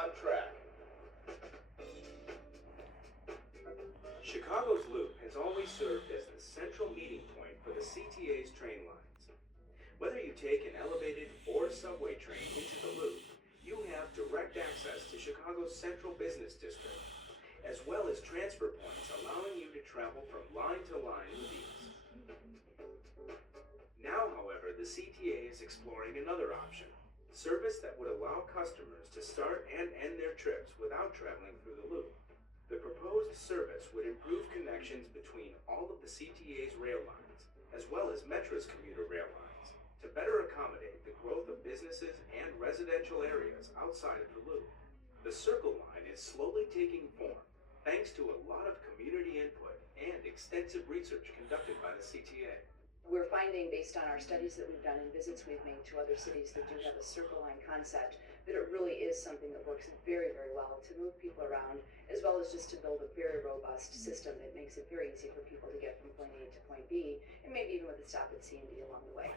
on track. Chicago's Loop has always served as the central meeting point for the CTA's train lines. Whether you take an elevated or subway train into the Loop, you have direct access to Chicago's central business district, as well as transfer points allowing you to travel from line to line with ease. Now, however, the CTA is exploring another option, service that would allow customers to start and end their trips without traveling through the Loop. The proposed service would improve connections between all of the CTA's rail lines, as well as Metra's commuter rail lines, to better accommodate the growth of businesses and residential areas outside of the Loop. The Circle Line is slowly taking form, thanks to a lot of community input and extensive research conducted by the CTA. We're finding, based on our studies that we've done and visits we've made to other cities that do have a Circle Line concept, that it really is something that works very, very well to move people around, as well as just to build a very robust system that makes it very easy for people to get from point A to point B, and maybe even with a stop at C and D along the way.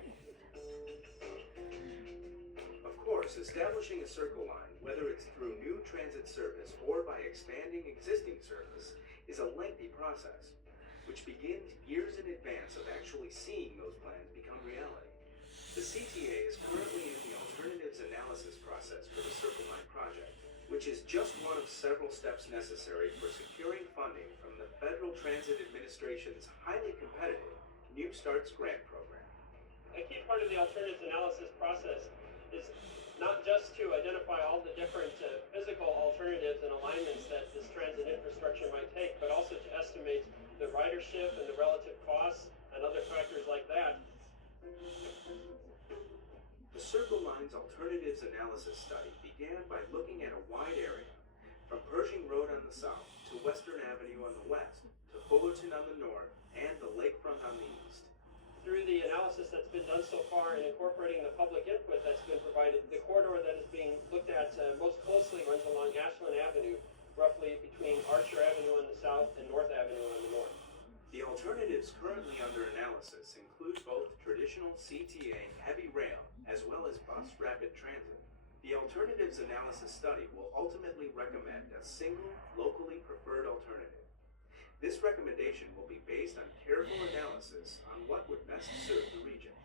Of course, establishing a Circle Line, whether it's through new transit service or by expanding existing service, is a lengthy process, which begins years in advance of actually seeing those plans become reality. The CTA is currently in the alternatives analysis process for the Circle Line project, which is just one of several steps necessary for securing funding from the Federal Transit Administration's highly competitive New Starts grant program. A key part of the alternatives analysis process is not just to identify all the different physical alternatives and alignments that this transit infrastructure might take, but also to estimate the ridership and the relative costs and other factors like that. The Circle Line's alternatives analysis study began by looking at a wide area, from Pershing Road on the south to Western Avenue on the west, to Fullerton on the north, and the lakefront on the east. Through the analysis that's been done so far and incorporating the public input that's been provided, the corridor that is being looked at most closely runs along Ashland Avenue, roughly between Archer Avenue on the south and North Avenue on the north. The alternatives currently under analysis include both traditional CTA heavy rail as well as bus rapid transit. The alternatives analysis study will ultimately recommend a single, locally preferred alternative. This recommendation will be based on careful analysis on what would best serve the region.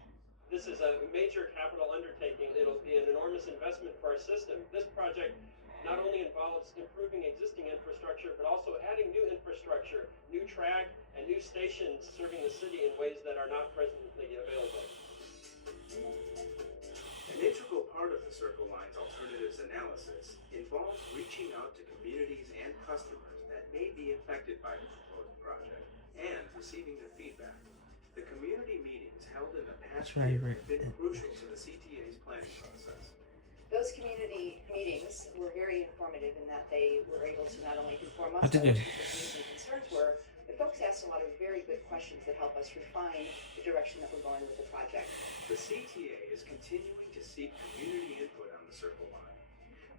This is a major capital undertaking. It'll be an enormous investment for our system. This project not only involves improving existing infrastructure, but also adding new infrastructure, new track, and new stations serving the city in ways that are not presently available. An integral part of the Circle Line's alternatives analysis involves reaching out to communities and customers that may be affected by the proposed project and receiving their feedback. The community meetings held in the past year have been crucial to the CTA's planning process. Those community meetings were very informative in that they were able to not only inform us I on what did. people's needs and concerns were, but folks asked a lot of very good questions that help us refine the direction that we're going with the project. The CTA is continuing to seek community input on the Circle Line.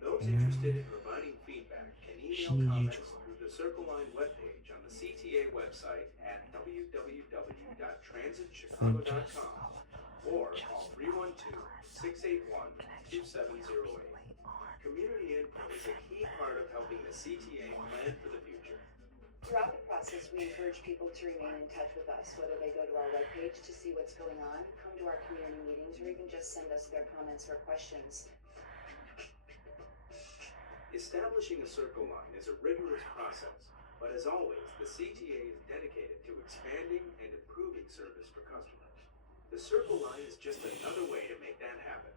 Those interested in providing feedback can email comments through the Circle Line webpage on the CTA website at www.transitchicago.com or call 312-681-2708. Community input is a key part of helping the CTA plan for the future. Throughout the process, we encourage people to remain in touch with us, whether they go to our webpage to see what's going on, come to our community meetings, or even just send us their comments or questions. Establishing a Circle Line is a rigorous process, but as always, the CTA is dedicated to expanding and improving service for customers. The Circle Line is just another way to make that happen.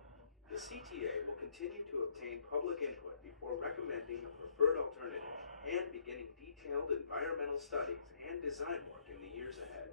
The CTA will continue to obtain public input before recommending a preferred alternative and beginning detailed environmental studies and design work in the years ahead.